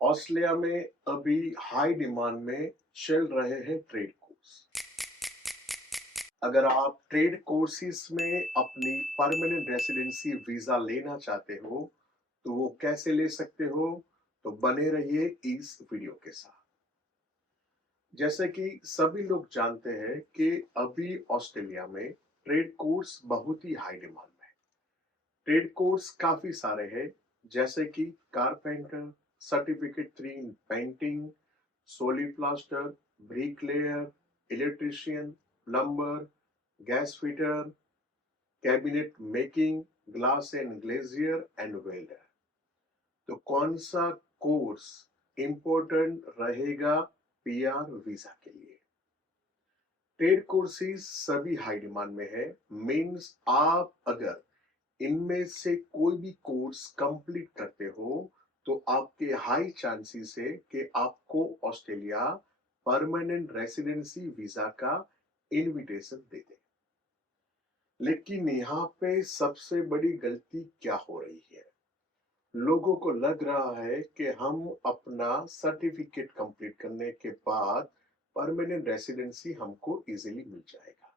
Australia में अभी high demand में चल रहे हैं ट्रेड कोर्स। अगर आप ट्रेड कोर्सेज में अपनी परमानेंट रेसिडेंसी वीजा लेना चाहते हो तो वो कैसे ले सकते हो, तो बने रहिए इस वीडियो के साथ। जैसे कि सभी लोग जानते हैं कि अभी ऑस्ट्रेलिया में ट्रेड कोर्स बहुत ही हाई डिमांड में है। ट्रेड कोर्स काफी सारे हैं, जैसे कि carpenter, certificate 3 in painting, solid plaster, bricklayer, electrician, plumber, gas fitter, cabinet making, glass and glazier and welder. तो कौन सा कोर्स इंपॉर्टेंट रहेगा पीआर वीजा के लिए? ट्रेड कोर्सेज सभी हाई डिमांड में है। मीन्स आप अगर इनमें से कोई भी कोर्स कंप्लीट करते हो तो आपके हाई चांसेस है कि आपको ऑस्ट्रेलिया परमानेंट रेसिडेंसी वीजा का इनविटेशन दे दे। लेकिन यहाँ पे सबसे बड़ी गलती क्या हो रही है? लोगों को लग रहा है कि हम अपना सर्टिफिकेट कंप्लीट करने के बाद परमानेंट रेसिडेंसी हमको इजीली मिल जाएगा।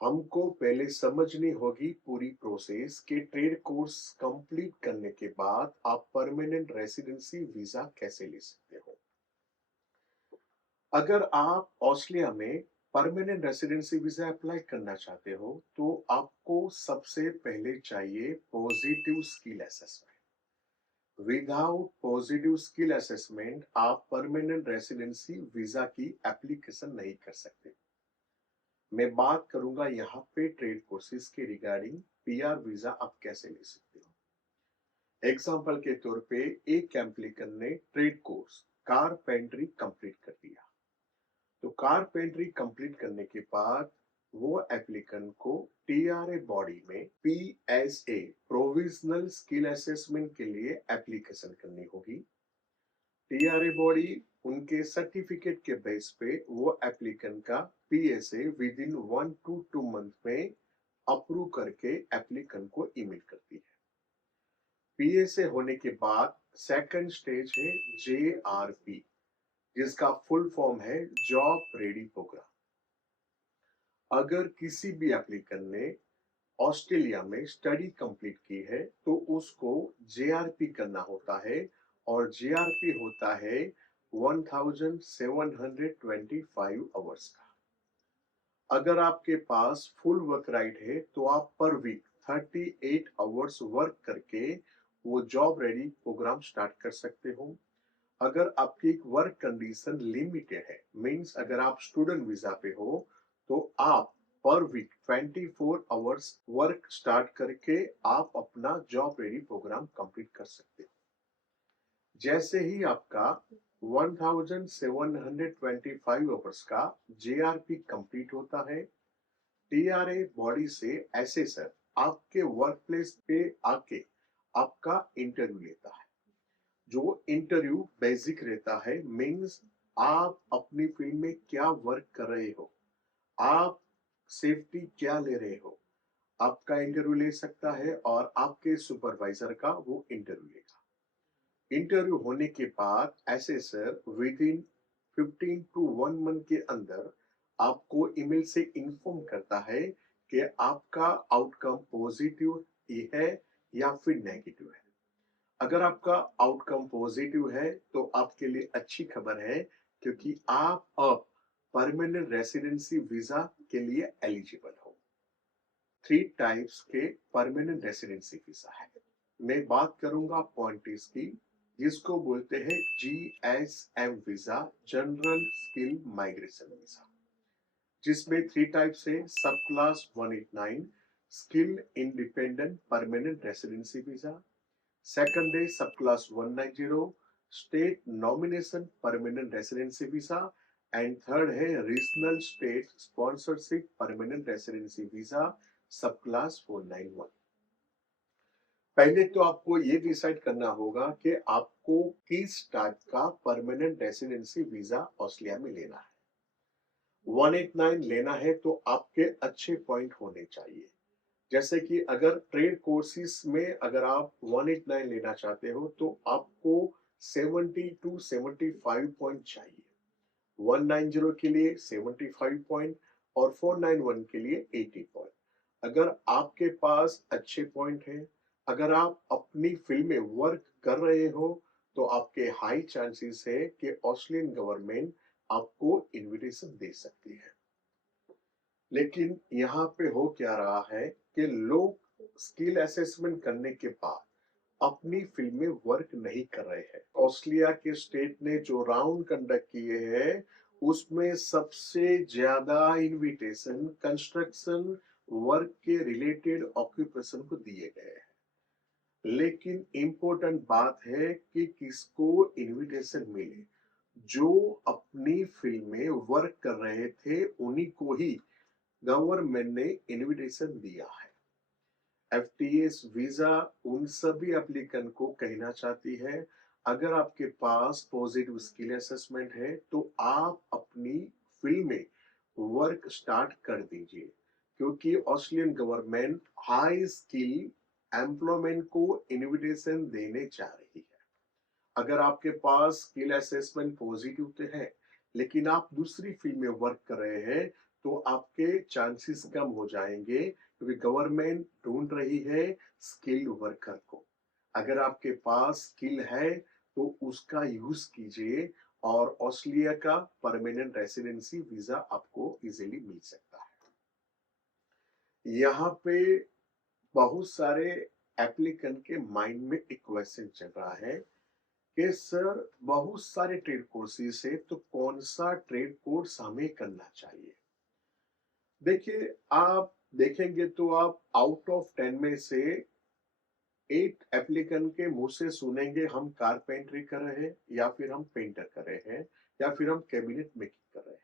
हमको पहले समझनी होगी पूरी प्रोसेस कि ट्रेड कोर्स कंप्लीट करने के बाद आप परमानेंट रेसिडेंसी वीजा कैसे ले सकते हो। अगर आप ऑस्ट्रेलिया में परमानेंट रेसिडेंसी वीजा अप्लाई करना चाहते हो तो आपको सबसे पहले चाहिए positive skill assessment. Without positive skill assessment आप परमानेंट रेसिडेंसी वीजा की एप्लीकेशन नहीं कर सकते। मैं बात करूंगा यहाँ पे ट्रेड कोर्सेज के रिगार्डिंग पीआर वीजा आप कैसे ले सकते हो। एग्जाम्पल के तौर पे एक एप्लीकेंट ने ट्रेड कोर्स कारपेंटरी कंप्लीट कर दिया। तो कारपेंटरी कंप्लीट करने के बाद वो एप्लीकेंट को टीआरए बॉडी में पीएसए प्रोविजनल स्किल असेसमेंट के लिए एप्लीकेशन करनी होगी। टीआरए बॉडी उनके सर्टिफिकेट के बेस पे वो एप्लीकेंट का PSA with in 1 to 2 month में अप्रूव करके एप्लीकेंट को ईमेल करती है। पीएसए होने के बाद सेकंड स्टेज है जेआरपी, जिसका फुल फॉर्म है जॉब रेडी प्रोग्राम। अगर किसी भी एप्लीकेंट ने ऑस्ट्रेलिया में स्टडी कंप्लीट की है तो उसको जेआरपी करना होता है, और जेआरपी होता है 1725 आवर्स का। अगर आपके पास फुल वर्क राइट है तो आप पर वीक 38 आवर्स वर्क करके वो जॉब रेडी प्रोग्राम स्टार्ट कर सकते हो। अगर आपकी वर्क कंडीशन लिमिटेड है, मींस अगर आप स्टूडेंट वीजा पे हो, तो आप पर वीक 24 आवर्स वर्क स्टार्ट करके आप अपना जॉब रेडी प्रोग्राम कंप्लीट कर सकते हो। जैसे ही आपका 1725 आवर्स का जेआरपी कंप्लीट होता है, टीआरए बॉडी से एसेसर आपके वर्क प्लेस पे आके आपका इंटरव्यू लेता है। जो इंटरव्यू बेसिक रहता है, मीन्स आप अपनी फील्ड में क्या वर्क कर रहे हो, आप सेफ्टी क्या ले रहे हो, आपका इंटरव्यू ले सकता है और आपके सुपरवाइजर का वो इंटरव्यू लेगा। इंटरव्यू होने के बाद assessor with in 15 to 1 month के अंदर आपको ईमेल से इन्फॉर्म करता है कि आपका आउटकम पॉजिटिव है या फिर नेगेटिव है। अगर आपका आउटकम पॉजिटिव है तो आपके लिए अच्छी खबर है, क्योंकि आप अब परमानेंट रेसिडेंसी वीजा के लिए एलिजिबल हो। 3 टाइप्स के परमानेंट रेसिडेंसी वीजा है। मैं बात करूंगा पॉइंट्स की, जिसको बोलते हैं GSM visa, general skill migration visa, जिसमें 3 टाइप्स है। Subclass 189 skill independent permanent residency visa, second है subclass 190 state nomination permanent residency visa, and third है regional state sponsorship permanent residency visa, subclass 491। पहले तो आपको ये decide करना होगा कि आपको किस टाइप का परमानेंट रेसिडेंसी वीजा ऑस्ट्रेलिया में लेना है। 189 लेना है तो आपके अच्छे पॉइंट होने चाहिए। जैसे कि अगर ट्रेड कोर्सेज में अगर आप 189 लेना चाहते हो तो आपको 70 टू 75 पॉइंट चाहिए। 190 के लिए 75 पॉइंट और 491 के लिए 80 पॉइंट। अगर आपके पास अच्छे पॉइंट हैं, अगर आप अपनी फील्ड में वर्क कर रहे हो, तो आपके हाई चांसेस है कि ऑस्ट्रेलियन गवर्नमेंट आपको इनविटेशन दे सकती है। लेकिन यहाँ पे हो क्या रहा है कि लोग स्किल असेसमेंट करने के बाद अपनी फील्ड में वर्क नहीं कर रहे हैं। ऑस्ट्रेलिया के स्टेट ने जो राउंड कंडक्ट किए हैं, उसमें सबसे ज्यादा इनविटेशन कंस्ट्रक्शन वर्क के रिलेटेड ऑक्यूपेशन को दिए गए हैं। लेकिन इम्पोर्टेंट बात है कि किसको इनविटेशन मिले। जो अपनी फील्ड में वर्क कर रहे थे, उन्हीं को ही गवर्नमेंट ने इनविटेशन दिया है। एफटीएस वीजा उन सभी एप्लीकेंट को कहना चाहती है, अगर आपके पास पॉजिटिव स्किल असेसमेंट है तो आप अपनी फील्ड में वर्क स्टार्ट कर दीजिए, क्योंकि Australian government high skill employment को इनविटेशन देने जा रही है। अगर आपके पास स्किल असेसमेंट पॉजिटिव तो है, लेकिन आप दूसरी फील्ड में वर्क कर रहे हैं, तो आपके चांसेस कम हो जाएंगे, क्योंकि गवर्नमेंट ढूंढ रही है स्किल्ड वर्कर को। अगर आपके पास स्किल है तो उसका यूज कीजिए और ऑस्ट्रेलिया का परमानेंट रेसिडेंसी वीजा आपको इजीली मिल सकता है। यहाँ पे बहुत सारे एप्लीकेंट के माइंड में एक क्वेश्चन चल रहा है कि सर, बहुत सारे ट्रेड कोर्सेज है, तो कौन सा ट्रेड कोर्स हमें करना चाहिए। देखिए, आप देखेंगे तो आप आउट ऑफ 10 में से 8 एप्लीकेंट के मुंह से सुनेंगे हम कारपेंटरी कर रहे हैं, या फिर हम पेंटर कर रहे हैं, या फिर हम कैबिनेट मेकिंग कर रहे हैं।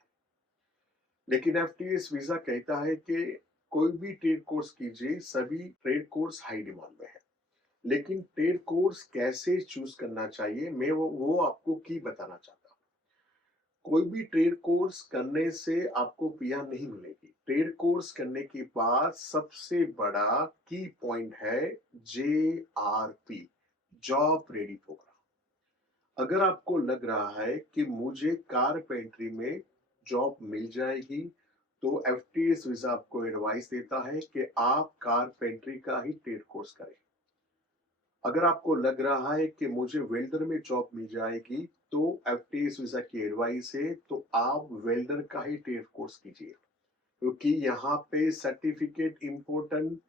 लेकिन एफटीएस वीजा कहता है कि कोई भी ट्रेड कोर्स कीजिए, सभी ट्रेड कोर्स हाई डिमांड में है। लेकिन ट्रेड कोर्स कैसे चूज करना चाहिए, मैं वो आपको की बताना चाहता हूँ। कोई भी ट्रेड कोर्स करने से आपको पीआर नहीं मिलेगी। ट्रेड कोर्स करने के बाद सबसे बड़ा की पॉइंट है जेआरपी, जॉब रेडी प्रोग्राम। अगर आपको लग रहा है कि मुझे कारपेंटरी में जॉब मिल जाएगी, तो एफटीएस वीजा आपको एडवाइस देता है कि आप कारपेंटरी का ही ट्रेड कोर्स करें। अगर आपको लग रहा है कि मुझे वेल्डर में जॉब मिल जाएगी, तो एफटीएस वीजा की एडवाइस है तो आप वेल्डर का ही ट्रेड कोर्स कीजिए, क्योंकि यहाँ पे सर्टिफिकेट इंपॉर्टेंट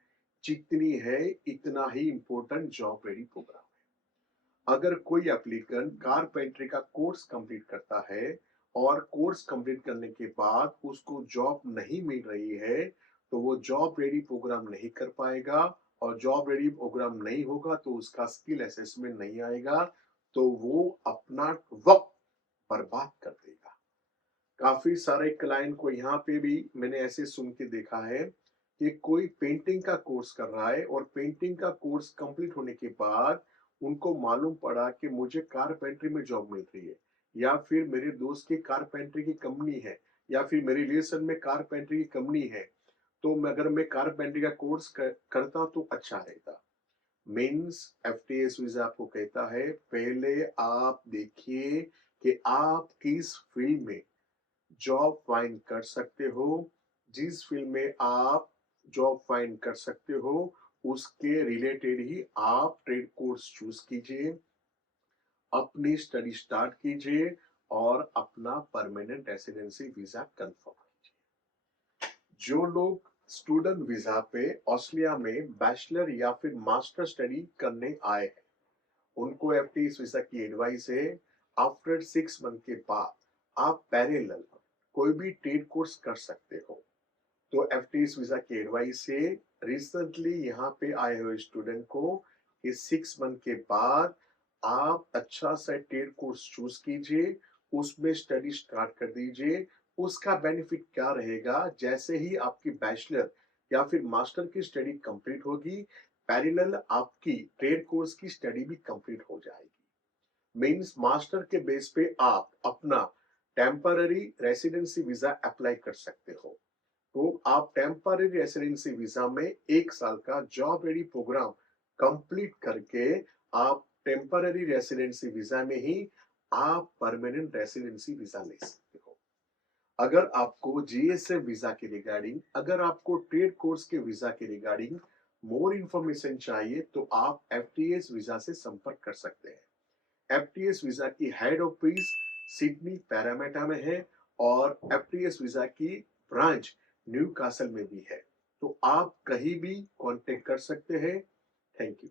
जितनी है, इतना ही इंपॉर्टेंट जॉब रेडी प्रोग्राम है। अगर कोई एप्लीकेंट कारपेंटरी का कोर्स कंप्लीट करता है और कोर्स कंप्लीट करने के बाद उसको जॉब नहीं मिल रही है, तो वो जॉब रेडी प्रोग्राम नहीं कर पाएगा, और जॉब रेडी प्रोग्राम नहीं होगा तो उसका स्किल असेसमेंट नहीं आएगा, तो वो अपना वक्त बर्बाद कर देगा। काफी सारे क्लाइंट को यहाँ पे भी मैंने ऐसे सुन के देखा है कि कोई पेंटिंग का कोर्स कर रहा है, और पेंटिंग का कोर्स कंप्लीट होने के बाद उनको मालूम पड़ा कि मुझे कारपेंटरी में जॉब मिल रही है, या फिर मेरे दोस्त की कारपेंटरी की कंपनी है, या फिर मेरे रिलेशन में कारपेंटरी की कंपनी है, तो अगर मैं कारपेंटरी का कोर्स करता तो अच्छा रहता। मीन्स एफटीएस वीजा आपको कहता है, पहले आप देखिए कि आप किस फील्ड में जॉब फाइंड कर सकते हो। जिस फील्ड में आप जॉब फाइंड कर सकते हो, उसके रिलेटेड ही आप ट्रेड कोर्स चूज कीजिए, अपनी स्टडी स्टार्ट कीजिए और अपना परमानेंट रेसिडेंसी वीजा कंफर्म कीजिए। जो लोग स्टूडेंट वीजा पे ऑस्ट्रेलिया में बैचलर या फिर मास्टर स्टडी करने आए हैं, उनको एफटीएस वीजा की एडवाइस है, आफ्टर 6 मंथ के बाद आप पैरेलल कोई भी ट्रेड कोर्स कर सकते हो। तो एफटीएस वीजा की एडवाइस है, रिसेंटली यहाँ पे आए हुए स्टूडेंट को कि 6 मंथ के बाद आप अच्छा सा ट्रेड कोर्स चूज कीजिए, उसमें स्टडी स्टार्ट कर दीजिए। उसका बेनिफिट क्या रहेगा, जैसे ही आपकी बैचलर या फिर मास्टर की स्टडी कंप्लीट होगी, पैरेलल आपकी ट्रेड कोर्स की स्टडी भी कंप्लीट हो जाएगी। मीन्स मास्टर के बेस पे आप अपना टेम्पररी रेसिडेंसी वीजा अप्लाई कर सकते हो। तो आप टेम्पररी रेसिडेंसी वीजा में 1 साल का जॉब रेडी प्रोग्राम कंप्लीट करके आप टेम्पररी रेसिडेंसी वीजा में ही आप परमानेंट रेसिडेंसी वीजा ले सकते हो। अगर आपको जीएसएफ वीजा के रिगार्डिंग, अगर आपको ट्रेड कोर्स के वीजा के रिगार्डिंग मोर इंफॉर्मेशन चाहिए तो आप एफटीएस वीजा से संपर्क कर सकते हैं। एफटीएस वीजा की हेड ऑफिस सिडनी पैरामेटा में है और एफटीएस वीजा की ब्रांच न्यू कासल में भी है। तो आप कहीं भी कांटेक्ट कर सकते हैं। Thank you.